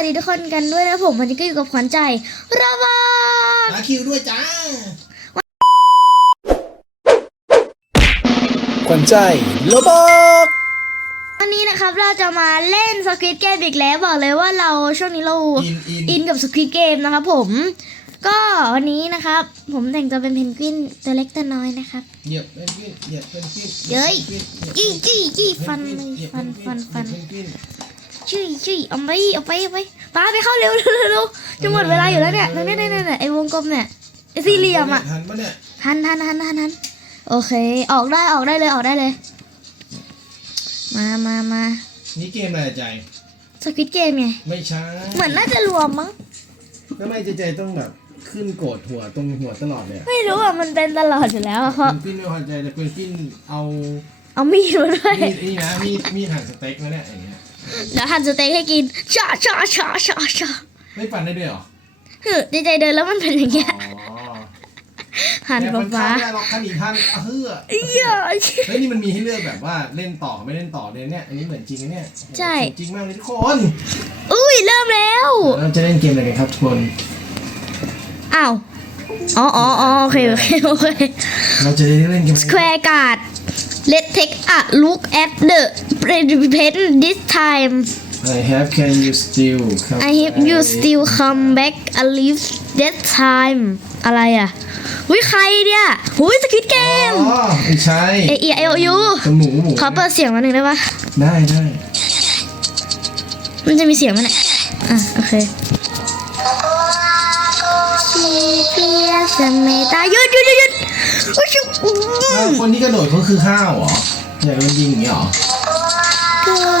วัสดีทุกคนกันด้วยนะผมวันนี้ก็อยู่กับขวัญใจระบาดหาคิวด้วยจ้าขวัญใจโลบอกวันนี้นะครับเราจะมาเล่นสควิตเกมอีกแล้วบอกเลยว่าเราช่วงนี้เราอินอินอินกับสควิตเกมนะครับผม ก็วันนี้นะครับ ผมแต่งตัวเป็นเพนกวินตัวเล็กตัวน้อยนะครับ เหยียบเป็นกิ้นเหยียบเป็นกิ้นเย้ยหบจี้จี้จี้ฟันเป็นเลยเหยียบฟันเป็ฟันฟันเหยียบเป็กิ้ ชุยชุยเอาไปเอาไปเอาไปป้าไปเข้าเร็วเร็วเร็วเร็วจะหมดเวลาอยู่แล้วเนี่ยเนี่ยเนี่ยเนี่ยเนี่ยไอ้วงกลมเนี่ยไอ้สี่เหลี่ยมอะทันปะเนี่ยทันทันทันทันทันโอเค ออกได้ออกได้เลยออกได้เลย มามามานี่เกมอะไรใจสควิตเกมไงไม่ใช่เหมือนน่าจะรวมมั้งทำไมใจใจต้องแบบขึ้นโกรธหัวตรงหัวตลอดเลยอะไม่รู้อะมันเป็นตลอดอยู่แล้วอะเพราะเป็นกิ้นไม่พอใจแต่เป็นกิ้นเอา เอามีดมาด้วยมีดนี่นะมีดมีดหั่นสเต็กนะเนี่ยอย่างเงี้ย เดี๋ยวหั่นสเต็กให้กินชาชาชาชาชาไม่ฟันได้ด้วยเหรอฮึใจใจเดินแล้วมันเป็นอย่างเงี้ยอ๋อหั่นเนี่ยป๊ามันเข้าป๊าไม่ได้หรอกขั้นอีกขั้นอะเฮ้อเอ้ย เฮ้ยนี่มันมีให้เลือกแบบว่าเล่นต่อไม่เล่นต่อเลยเนี่ยอันนี้เหมือนจริงนะเนี่ยใช่ จริงมากเลยทุกคนอุ้ยเริ่มแล้ว เราจะเล่นเกมอะไรกันครับทุกคน อ้าว อ๋ออ๋ออ๋อโอเคโอเคโอเค เราจะได้เล่นเกมอะไร Square Guard Let's take a look at the print this time I have can you still come I hope you still come back alive that time อะไรอะวิใครเนี่ยหุยสกิทเกมอ๋อไม่ใช่เอเอเอยูตัวหมูหมูขอเปิดเสียงมาหนึ่งได้ปะได้ได้มันจะมีเสียงมั้ยเนี่ยอะโอเคเพียสเมตาหยุดหยุดหยุดหยุดอุ๊ยชุบ อือ้าวมคนที่กระโดดเขาคือข้าวเหรออยากโดนยิงอย่างนี้เหรอ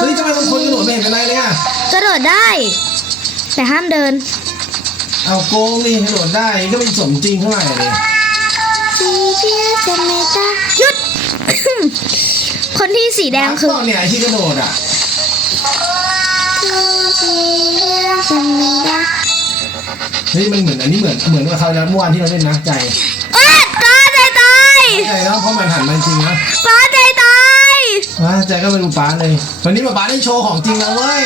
เฮ้ยทำไมบางคนกระโดดไม่เห็นเป็นไรเลยอะกระโดดได้ แต่ห้ามเดิน เอาโกงนี่กระโดดได้ก็เป็นสมจริงเท่าไหร่เลยเพียสเมตาหยุด คนที่สีแดงคือตอนเนี่ยไอ้ที่กระโดดอะเฮ้ยมันเหมือนอันนี้เหมือนเหมือนกับคราวแล้วเมื่อวานที่เราเล่นนะใจเอ้ยป้า ใจตายใจแล้วเพราะมันหันมาจริงนะป้าใจตายว่าใจก็ไปดูป้าเลยวันนี้ป้าได้โชว์ของจริงแล้วเว้ย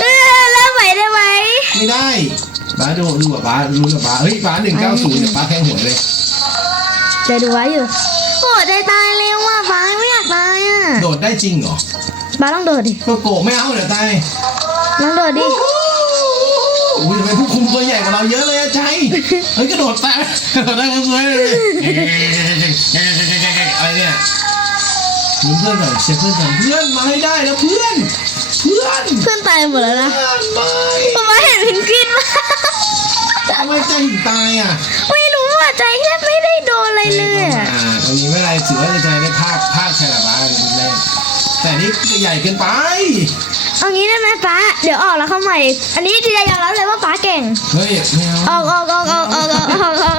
เออเริ่มใหม่ได้ไหมไม่ได้ป้าดูดูกับป้าดูกับป้าเฮ้ยป้าหนึ่งเก้าศูนย์เนี่ยป้าแทงหัวเลยใจดูไว้อยู่โอ้ใจตายเร็วอะป้าไม่อยากตายอะโดดได้จริงเหรอป้าต้องโดดดิก็โกะไม่เอาเดี๋ยวตายลองโดดดิ อุ้ยทำไมผู้คุมตัวใหญ่กว่าเราเยอะเลยอะใจเฮ้ยกระโดดตายกระโดดได้ก็สวยเลยอะไรเนี่ยเพื่อนเพื่อนก่อนเช็คเพื่อนก่อนเพื่อนมาให้ได้แล้วเพื่อน เพื่อนเพื่อนตายหมดแล้วนะเพื่อนไม่ป้าป้าเห็นเพนกวินปะทำไมใจถึงตายอะไม่รู้อะใจแทบไม่ได้โดนอะไรเลยอะอ่าอันนี้ไม่เป็นไรถือว่าใจได้ภาคภาคใช่หรือเปล่าแม่แต่นี่ใหญ่เกินไป เอางี้ได้ไหมป้า เดี๋ยวออกแล้วเข้าใหม่ อันนี้จีจะยอมรับเลยว่าป้าเก่ง เฮ้ยไม่เอาออกออกออกออกออกออกออก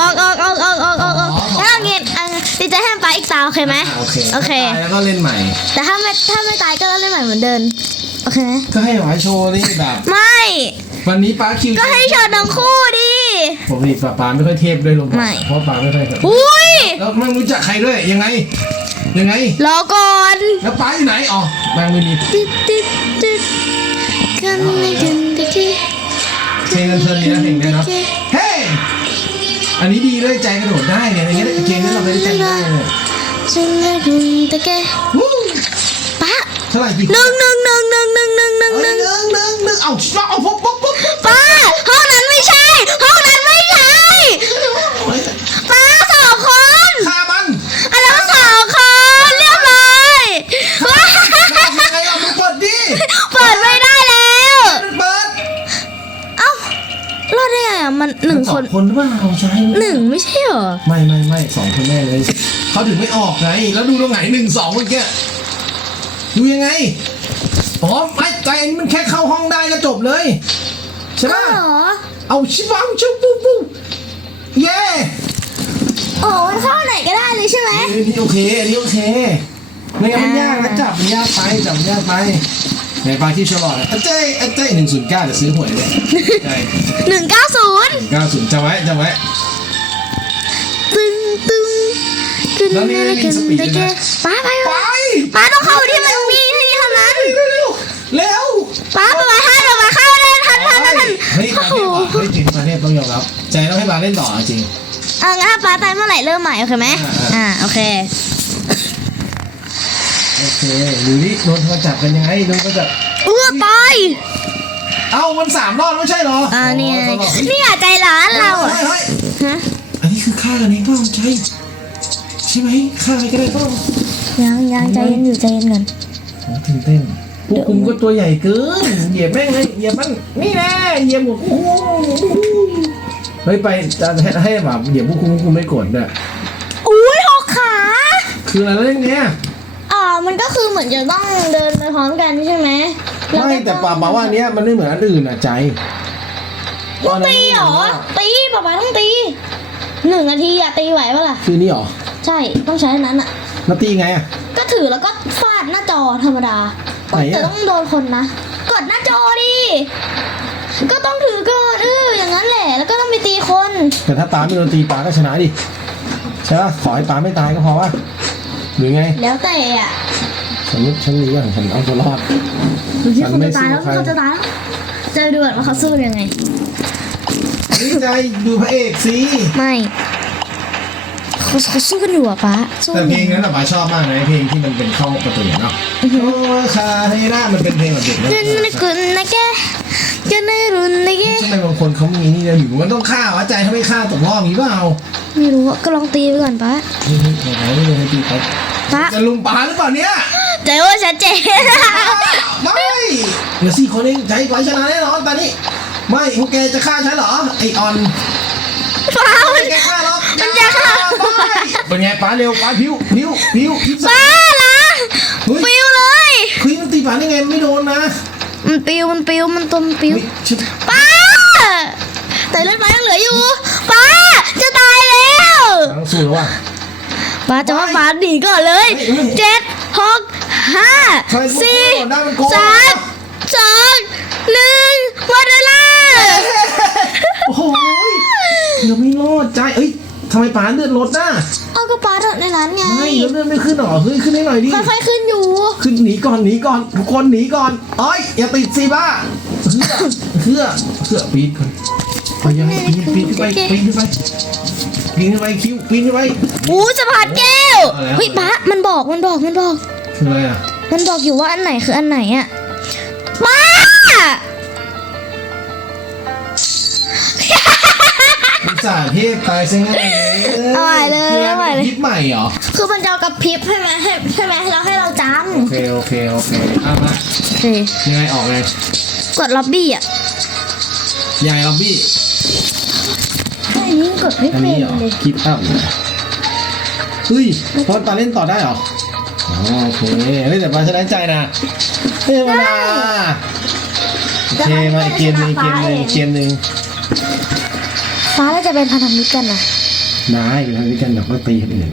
ออกออกออกออกออกออกออกออกออกแล้วเอางี้เอาจีจะให้ป้าอีกตาโอเคไหมอะโอเคโอเค ตายแล้วก็เล่นใหม่ แต่ถ้าไม่ถ้าไม่ตายก็เล่นใหม่เหมือนเดิม โอเคไหมก็ให้หวายโชว์นี่แบบ ไม่ วันนี้ป้าคิวก็ให้ชนทั้งคู่ดิ ผมนี่ป้าป้าไม่ค่อยเทพด้วยลงไม่ เพราะป้าไม่ค่อยเทพอุ้ยแล้วไม่รู้จักใครด้วยยังไง ยังไง รอก่อนแล้วป้าอยู่ไหนอ๋อแมงไม่มีตึ๊ดตึ๊ดตึ๊ดกันไม่ดึงตะกี้เพลงกันเพลินดีนะเพลงเนี้ยเนาะเฮ้ยอันนี้ดีด้วยใจกระโดดได้เนี่ยอย่างเงี้ยเกมนี้เราไม่ได้ใจได้เลยฉันไม่ดึงตะกี้วู้ป้าเท่าไหร่กี่หนึ่งหนึ่งหนึ่งหนึ่งหนึ่งหนึ่งหนึ่งเอ้หยนึ่งหนึ่งหนึ่งหนึ่งเอาเอาปุ๊บปุ๊บปุ๊บปุ๊บป้าห้องนั้นไม่ใช่ คนสอคนหรือเปล่าใช่หนึ่งไม่ใช่เหรอ ไม่ไม่ไม่สองคนแน่เลยเขาถึงไม่ออกไงแล้วดูตรงไหนหนึ่งสองเมื่อกี้ดูยังไงอ๋อไม่ใจอันนี้มันแค่เข้าห้องได้ก็จบเลยใช่อ๋อปะเหรอ เอาชิบังชิปุ๊บปุ๊บเย้โอ้มันเข้าไหนก็ได้เลยใช่ไหมอันนี้โอเคอันนี้โอเคไม่งั้นมันยากนะจับมันยากไปจับมันยากไป ไยาฟังที่ชลอดอันเจ้อันเจ้หนึ่งศูนย์เก้าจะซื้อหวยเลยหนึ่งเก้าศูนย์เก้าศูนย์จะไว้จะไว้ตึงตึงตึงแล้วนี่ได้ยิสปีดด้วยนป้าไปป้าต้องเข้าที่มันมีที่เท่านั้นเร็วเร็วป้าไปมาท่าเดี๋ยมาเข้าได้ทันทันทันเฮ้ยปาเทพเฮ้ยจริงปาเนี่ยต้องยอมรับใจต้องให้ปาเล่นต่อจริงเอองั้นถ้าป้าไปเมื่อไหร่เริ่มใหม่โอเคไหมอ่าโอเค โอเคดูนี่โดนเขาจับกันยังไงโดนเขาจับอู้ตายเอ้ามันสามรอบไม่ใช่เหรออ่านี่ไงอ๋อสามรอบเฮ้ยนี่อะใจร้านเราอะเฮ้ยเฮ้ยฮะอันนี้คือฆ่ากันเองเปล่าใจใช่ไหมฆ่าใครก็ได้เปล่ายังยังใจเย็นอยู่ใจเย็นก่อนโอ้ตื่นเต้นพวกคุณก็ตัวใหญ่เกินเหยียบแม่งเลยเหยียบมันนี่แน่เหยียบหมดโอ้โหเฮ้ยไปจะให้ให้แบบเหยียบพวกคุณพวกคุณไม่โกรธด้วยอุ้ยหกขา คืออะไรเรื่องเนี้ยอ่า มันก็คือเหมือนจะต้องเดินไปพร้อมกันใช่ไหมล้วก็ไม่แต่ป่าบอกว่าอันเนี้ยมันไม่เหมือนอันอื่นอะใจต้องตีเหรอ ตีป๊าป๊าต้องตีหนึ่งนาทีอะตีไหวปะล่ะ คือนี่เหรอใช่ต้องใช้อันนั้นอะแล้วตีไงอะ ก็ถือแล้วก็ฟาดหน้าจอธรรมดาไหนอะ แต่ต้องโดนคนนะ กดหน้าจอดิ ก็ต้องถือก่อนเอออย่างนั้นแหละ แล้วก็ต้องไปตีคน แต่ถ้าปาไม่โดนตีปาก็ชนะดิใช่ป่ะขอให้ปาไม่ตายก็พอวะหรือไง แล้วแต่อะ ฉันฉันหนีก่อนฉันเอาตัวรอด ดูที่ฉันคนไม่จะตายแล้วสู้ใครเขาจะตายแล้วจะดูก่อนว่าเขาสู้ยังไง นี่ใจดูพระเอกสิไม่เขาเขาสู้กันอยู่อะป้าสู้แต่เพลงนั้นอะปาชอบมากนะเพลงที่มันเป็นเข้าประตูเนาะโอ้คาเฮน่ามันเป็นเพลงแบบเด็กนะจนนกุนนะแกจนนรุนนะแกทำไมบางคนเขามีนี่นะหรือมันต้องฆ่าวะใจถ้าไม่ฆ่าตกรอบมีเปล่าไม่รู้อะก็ลองตีไปก่อนป้าเฮ้ยเฮ้ยไหนไม่ลงให้ตีเขาป้าจะลุมปาหรือเปล่าเนี่ย ใจว่าชัดเจนไม่เดี๋ยวสี่คนเองใจไปชนะแน่นอนตอนนี้ ไม่พวกแกจะฆ่าฉันเหรอไอออนป้ามันแกฆ่าหรอกมันจะฆ่าไม่เป็นไงป้าเร็วป้าพิ้วพิ้วพิ้วพิ้วป้าละเฮ้ยปิวเลยเฮ้ยมันตีป้าได้ไงไม่โดนนะมันปิวมันปิวมันตมนปิวเฮ้ยชิบป้าแต่เลือดป้ายังเหลืออยู่ป้าจะตายแล้วตั้งสู้แล้วว่ะป้าจะว่าป้าหนีก่อนเลยเฮ้ยเฮ้ยเจ็ดหก ห้าใครพูดสี่ก่อนได้มันโกงสามสองหนึ่งหมดเวลาโอ้โหเดี๋ยวไม่รอดใจเอ้ยทำไมป้าเลือดลดน่ะเอาก็ป้าในร้านไงไม่แล้วเลือดไม่ขึ้นหรอเฮ้ยขึ้นให้หน่อยดิค่อยๆขึ้นอยู่ ขึ้นหนีก่อนหนีก่อนทุกคนหนีก่อนเอ้ยอย่าติดสิบ้าเพื่อเพื่อเพื่อปีนก่อนไปยังปีนปีนขึ้นไปปีนขึ้นไปปีนขึ้นไปคิวปีนขึ้นไปอู้สะพานแก้วเอาแล้วเฮ้ยป้ามันบอกมันบอกมันบอก คืออะไรอะ มันบอกอยู่ว่าอันไหนคืออันไหนอะป้าอุตส่าห์เทพตายซะงั้นเอาใหม่เลยเอาใหม่เลยคิดใหม่เหรอ คือมันจะเอากับพริบใช่ไหมให้ใช่ไหมเราให้เราจโอเคโอเคโอเคเอามาำโอเคยังไงออกไงกดล็อบบี้อะยังไงล็อบบี้ใช่ยิ่งกดไม่อันเป็นี้นเหรอเลยคลิปอัพเฮ้ยเพราะตาเล่นต่อได้เหรอ อ๋อโอเคเล่นแต่ปลาชนะใจนะเฮ้ยมาโอเคมาอีกเกมหนึงอีกเกมหนึงอีกเกมหนึงฟ้าแล้วจะเป็นพันธมิตรกันนะ ได้เป็นทางนี้กันแบบว่าตีคนอื่น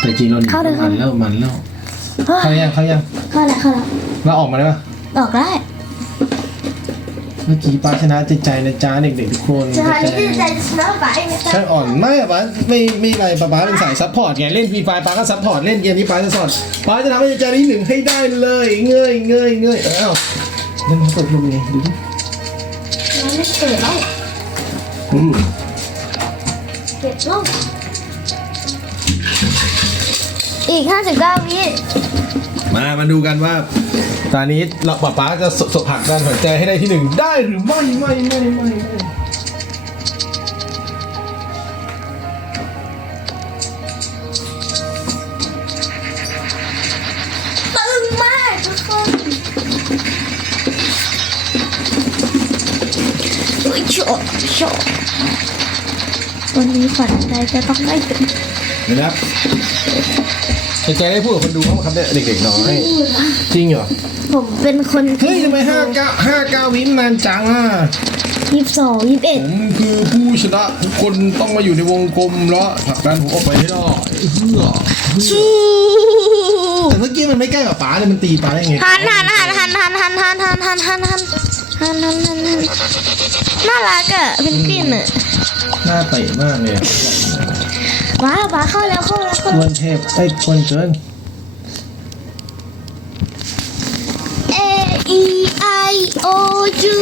แต่จริงเราหนีเข้าเลย มันแล้วมันแล้วเฮ้ยเขายังเขายังเข้าแล้วเข้าแล้วเราออกมาได้ปะออกได้ เมื่อกี้ปลาชนะใจใจนะจ้าเด็กๆทุกคนจะใจให้ใจชนะไปไหมจ๊ะใช่อ่อนไม่อะป้าไม่ไม่อะไรป้าป้าเป็นสายซัพพอร์ตไงเล่นฟรีไฟป้าก็ซัพพอร์ตเล่นเกมนี้ป้าจะสอนป้าจะทำให้ใจนี้หนึ่งให้ได้เลยเงยเงยเงยเอ้าเล่นกดลงไงดูดิมันไม่เกิดแล้วอืมเก็บแล้วอีก59วิ มามาดูกันว่าตอนนี้เราป้าป้าจะสบผักดันหัวใจให้ได้ที่หนึ่งได้หรือไม่ไม่ไม่ไม่ไม่ตึงมากทุกคนอุ้ยโชว์โชว์วันนี้ฝันใจจะต้องได้ถึงเดี๋ยวนะใจใจได้พูดกับคนดูบ้างไหมครับเนี่ยเด็กๆน้อยจริงเหรอผมเป็นคนเฮ้ยทำไมห้าเก้าห้าเก้าวินานจังอะยี่สิบสองยี่สิบเอ็ผดมคือผู้ชนะทุกคนต้องมาอยู่ในวงกลมแล้วผลักดันผมออกไปให้ได้เพื่อชูแต่เมื่อกี้มันไม่ใกล้กับป๋าเลยมันตีป๋าได้ไงหันหันหันหันหันหันหันหันหันหันหันหันหันหันหันหันน่ารักอะเป็นกลิ่นอะหน้าเตะมากเลย ว้าวาเข้าแล้วเข้าแล้วควรเทพไอ้ยคนเกินเออีไอโอยู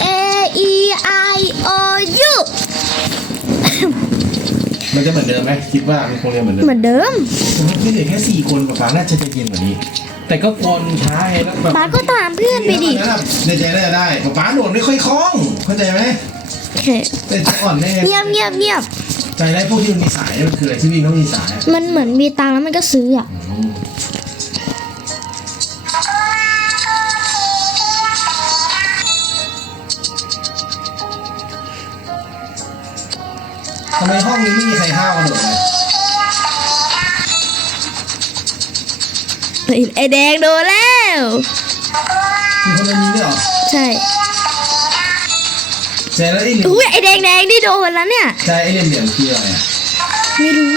เออไอโอยูมันจะเหมือนเดิมไหมคิดว่ามันคงจะเหมือนเดิมเหมือนเดิมผมว่าเหลือแค่สี่คนกับฟ้าน่าจะใจเย็นกว่านี้ แต่ก็คนช้าไงแล้วแบบ ป้าก็ตามเพื่อนไปดิในใจได้ได้ป๊าป๊าโดดไม่ค่อยคล่อง เข้าใจไหมเคแต่จะอ่อนแน่เงียบเงียบเงียบ ใจได้พวกที่มันมีสายมันคืออะไรที่วิ่งต้องมีสายอะมันเหมือนมีตังค์แล้วมันก็ซื้ออะ อืมทำไมห้องนี้ไม่มีใครห้าวกันหมดเลยไอแดงโดนแล้ว มีคนมายิงด้วยเหรอ ใช่ ใจแล้วไอ้เหลี่ยมอุ้ยไอแดงแดงนี่โดนแล้วเนี่ยใจไอ้เหลี่ยมเหลี่ยมคืออะไรอะไม่รู้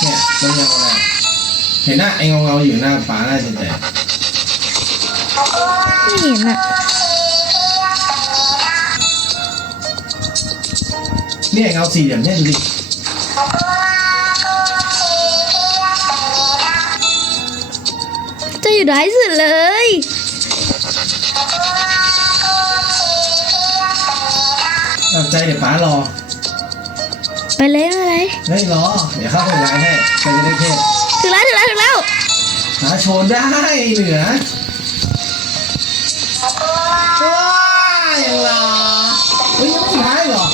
เนี่ยมันเงาอะไรอะเห็นหน้าไอ้เงาเงาๆอยู่หน้าป้าหน้าใจใจไม่เห็นอะ เนี่ยเงาสี่เหลี่ยมเนี่ยดูดิจะอยู่ร้ายสุดเลย ใจเดี๋ยวป้ารอไปเลยไปเลยเฮ้ยรอ เดี๋ยวเข้าห้องน้ำให้ใจจะได้เท่ถึงแล้วถึงแล้วถึงแล้วหาโชว์ได้เหนือว้ายยังรอเฮ้ยยังไม่สุดท้ายเหรอ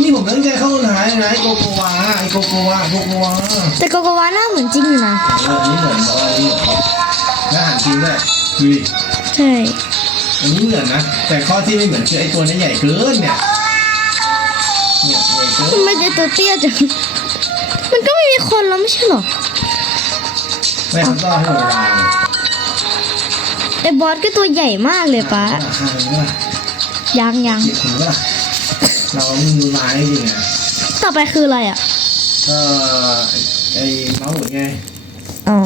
นี่ผมตั้งใจเข้าสุดท้ายเลยนะไอ้โกโกวาไอ้โกโกวาโกโกวาแต่โกโกวาหน้าเหมือนจริงอยู่นะเอออันนี้เหมือนเพราะว่าอันนี้ของแล้วหันจริงด้วยดูดิใช่อันนี้เหมือนนะ แต่ข้อที่ไม่เหมือนคือไอ้ตัวนี้ใหญ่เกินเนี่ย ทำไมจะตัวเตี้ยจัง มันก็ไม่มีคนแล้วไม่ใช่เหรอ ไม่ต้องต้อนให้หมดเวลาเลยไอ้บอสก็ตัวใหญ่มากเลยป้าราคาเป็นว่ายังยังเจ็บคนว่าเรามึงดูร้ายจริงอะต่อไปคืออะไรอะ ก็ไอ้เมาส์หมุนไงอ๋อ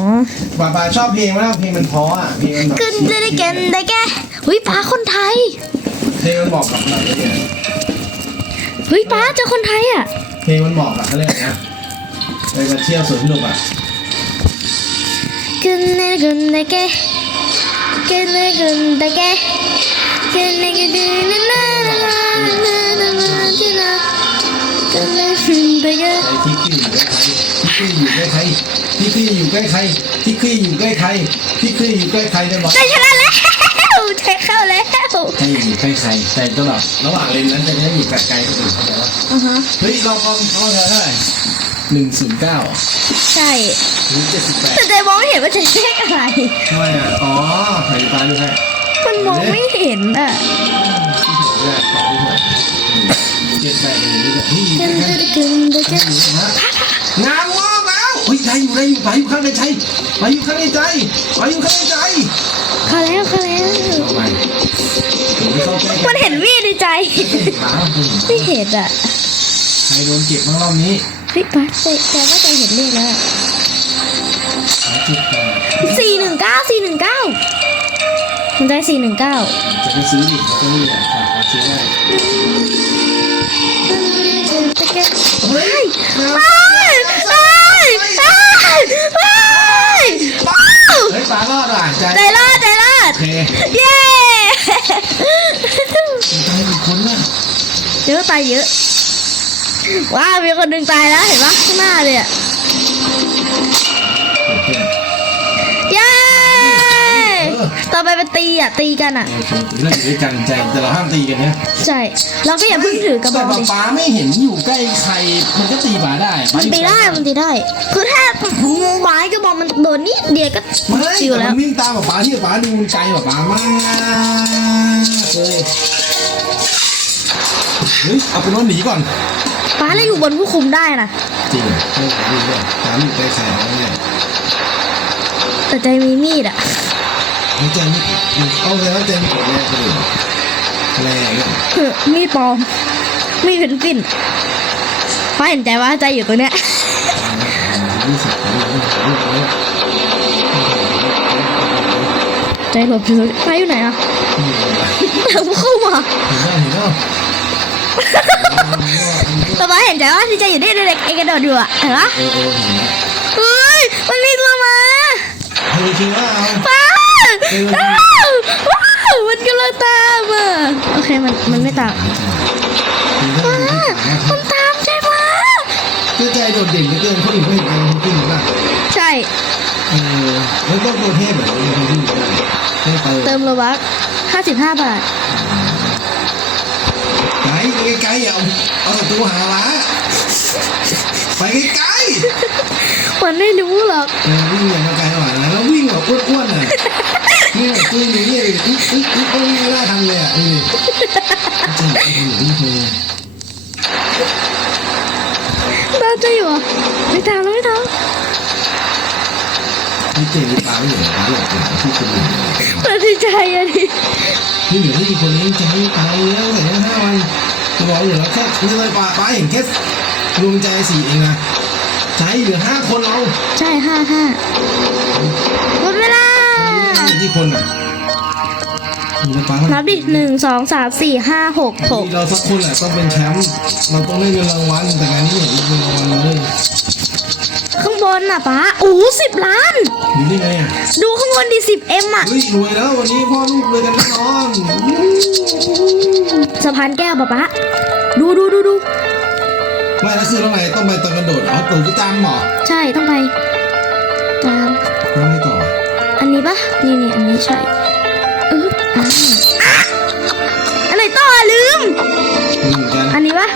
บาบาชอบเพลงมากเพลงมันเพราะอะเพลงมันแบบขึ้นได้ได้แกนได้แกเฮ้ยป้าคนไทยเพลงมันเหมาะกับเราเนี่ย เฮ้ยป้าเจอคนไทยอะเพลงมันเหมาะกับเขาเรียกอะไรนะไปมาเที่ยวสวนสนุกอะขึ้นได้ขึ้นได้แกขึ้นได้ขึ้นได้แกขึ้นได้ขึ้นได้นานานานานานาที่นาขึ้นได้ขึ้นได้แกไอ้ที่ขี้อยู่ใกล้ใครที่ขี้อยู่ใกล้ใครที่ขี้อยู่ใกล้ใครที่ขี้อยู่ใกล้ใครที่ขี้อยู่ใกล้ใครได้บอกได้ชนะแล้ว ใช้เข้าแล้วให้อยู่ใกล้ใครแต่ก็แบบระหว่างเลนนั้นจะให้อยู่ไกลๆคนอื่นเข้าใจว่าอือฮะเฮ้ยเราเอาเอาเท่าไหร่หนึ่งศูนย์เก้าใช่หรือเจ็ดสิบแปดแต่ใจมองไม่เห็นว่าจะเลขอะไรทำไมอะอ๋อใส่ตาดูให้มันมองไม่เห็นอะที่ถูกแรกขอดูหน่อยเจ็ดแปดหนึ่งนี่แบบนี่ขึ้นนะได้ขึ้นได้แกงามงอกแล้วเฮ้ยใจอยู่ได้อยู่ไปอยู่ข้างในใจไปอยู่ข้างในใจไปอยู่ข้างในใจ เข้าแล้วเข้าแล้วทำไมถึงไม่เข้าใกล้มันเห็นมีดในใจขาคุณไม่เห็นอะใครโดนเจ็บบ้างรอบนี้เฮ้ยป้าใจแต่ว่าใจเห็นเลขแล้วเจ็บแต่สี่หนึ่งเก้าสี่หนึ่งเก้ามันได้สี่หนึ่งเก้าจะไปซื้อดิจะนี่แหละฝากมาซื้อได้เฮ้ยเฮ้ยปลารอดว่ะใจใจรอดใจรอด โอเคเย้ตายอีกคนน่ะเยอะตายเยอะว้าวมีคนหนึ่งตายแล้วเห็นปะข้างหน้าเลยอะ เป็นตีอะตีกันอะโอเคเราอยู่ด้วยกันใจแต่เราห้ามตีกันนะใช่เราก็อย่าเพิ่งถือกระบแต่องป๊าดิป๊าไม่เห็นอยู่ใกล้ใครมันก็ตีป๋าได้มันตีได้มันตีได้ คือถ้างูไม้กระบองมันโดนนิดเดียวก็ไม่ชิวแต่แล้มัวนวิ่งตามป๊าป๊าที่ป๊าดูมันไกลป๊าป๊ามากเลยเฮ้ยเอาเป็นว่าหนีก่อน ป้าเลยอยู่บนผู้คุมได้นะจริงไม่ไหวไม่ไหวถามอยู่ใกล้ใครไม่ไหวแต่ใจมีมีดอะไม่ใจไม่เอาเลยว่าใจไม่กดแรงคนอื่นแรงอะเฮ้อมีดปลอมมีดเพนกวินป้าเห็นใจว่าใจอยู่ตรงเนี้ยยี่สิบปีแล้วใจหลบอยู่ตรงนี้ป้าอยู่ไหนอะเข้ามาเห็นแล้วเห็นแล้วแต่ป้าเห็นใจว่าที่ใจอยู่นี่เด็กไอ้กระโดดอยู่อะเห็นปะเออเออเห็นแล้วเฮ้ยมันมีตัวมาเฮ้ยจริงว่าเอาป้าอ้าวว้าว มันกำลังตามอะ โอเคมันมันไม่ตามว้ามันตามใช่ไหมคือใจโดดเด่นเหลืเกินคนอีกไม่เห็นเลยจริงป่ะใช่แล้วก็ตัวเทพแบบนี้ที่อยู่ได้ไม่เติมเติมโลบักห้าสิบห้าบาทไหนไกลๆอย่าเอาศัตรูหาละไปไกลๆมันไม่รู้หรอกวิ่งอย่างไกลหน่อยแล้ววิ่งแบบอ้วนๆน่ะ วิ่งแบบตุ้ยนีเนี่ยอึ๊กอึ๊กอึ๊กอึ๊กไม่ได้ทำเลยอะนี่จะหาอยู่ที่เธอบ้าจะอยู่เหรอไม่ทำแล้วไม่ทำนี่เจ๋งปลาไม่เหลือปลาหลอกหลที่คนอื่นำตัดสิใจอะดินี่เหลือที่คนนี้จะให้ตายแล้วแต่ยังห้าวันจะบอกอยู่แล้วแค่นี่เลยปลาปลาเห็นแค่รวมใจสี่เองนะใช้เหลือห้าคนเราใช่ห้าห้า ที่คนอะมีปลานับดิหนึ่งสองสามสี่ห้าหกหกเราสักคนแหละต้องเป็นแชมป์เราต้องได้เงินรางวัลแต่งานนี้เนี่ยเงินรางวัลเลยข้างบนน่ะป้าโอ้สิบล้าน ดูได้ไงอะดูข้างบนดิสิบเอ็มอะเฮ้ยรวยแล้ววันนี้พ่อลูกรวยกันแน่นอนสะพานแก้วป้าป๊าดูดูดูดูไม่แล้วคือทำไมต้องไปตอนกระโดดเอาตูดจะจำเหรอใช่ต้องไป ปะนี่นี่อันนี้ใช่อึ๊บอ่าอะอันไหนต่อลืมมีเหมือนกันอันนี้ปะ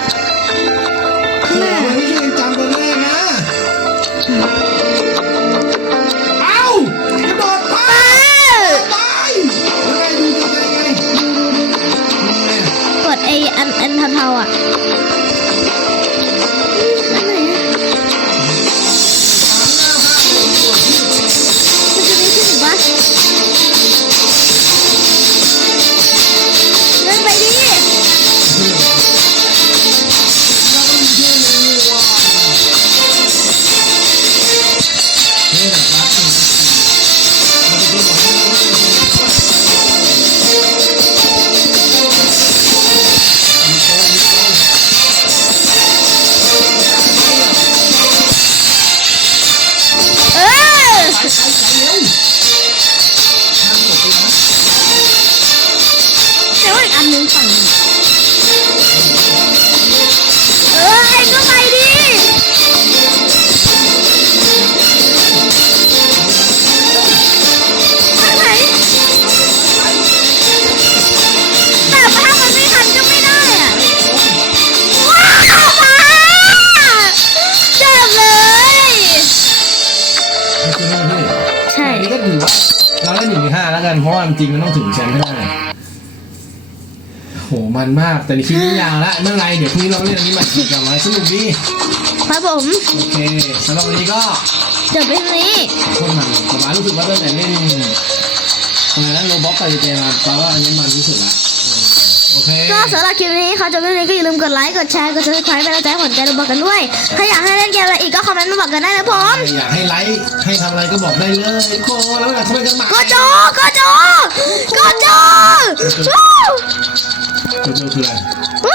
ข้างหเอน้าอไม่ช่วยกันจำตอนแรกนะ เอ้ากระโดดไปเออไปยังไงดูจะไงไงดูดูดูยังไงอะกดไออันอันเทาๆอะ โหมันมาก แต่ในคลิปนี้ยาวละเมื่อไรเดี๋ยวพรุ่งนี้เราเล่นอันนี้ใหม่อีกกันไว้สนุกดีครับผมโอเคสำหรับวันนี้ก็จบเป็นนี้โคตรมันผมรู้สึกว่าตั้งแต่เล่นอะไรนะโรบ็อกกับเจมาแปลว่าอันนี้มันที่สุดละเออโอเคก็สำหรับคลิปนี้เขาจะไม่นี้ก็อย่าลืมกดไลค์กดแชร์กด subscribe เป็นกำลังใจให้ผมใจดูบอกกันด้วย ถ้าอยากให้เล่นเกมอะไรอีกก็คอมเมนต์มาบอกกันได้นะผมอยากให้ไลค์ให้ทำอะไรก็บอกได้เลยโคแล้วอยากทำอะไรกันมาก็โจก็โจก็โจ 小出来。哇